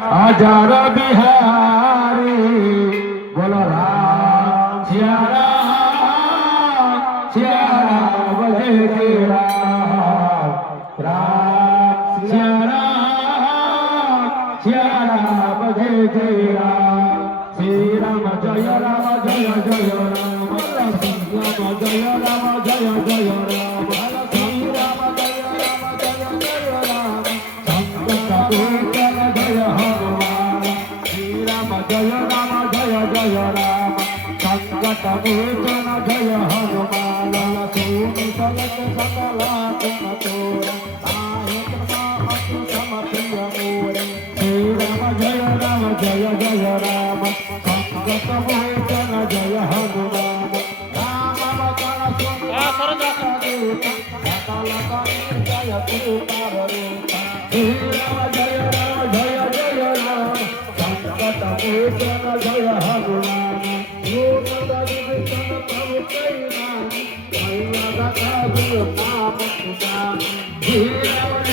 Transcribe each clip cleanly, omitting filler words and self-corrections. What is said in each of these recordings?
अजर बिहारी बोलो राम सिया राम बजे तेरा राम सिया राम बजे तेरा श्री राम जय जय राम राम जय राम जय जय राम श्री राम जय जय राम संकट पूर्ण जय हनुमान श्री राम जय जय राम संकट पूर्ण जय हनुमान सोम सगत सकला तुम तोर आहे कृपा अति समप्रिय मोर श्री राम जय जय राम संकट पूर्ण जय हनुमान राम बचन सुन सकल जय कृपा श्री राम जय जय राम संकट पूर्ण जय हनुमान योग दर्शन प्रभु कैलाश मैया दाता गुरु नाम सुधाम श्री राम जय राम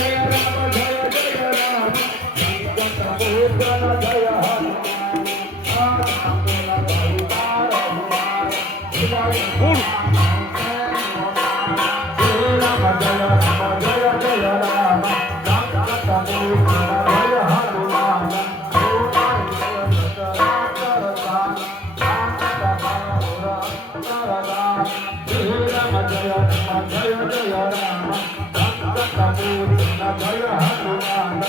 संकट पूर्ण जय हनुमान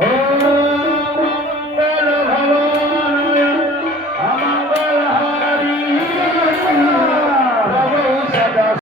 Om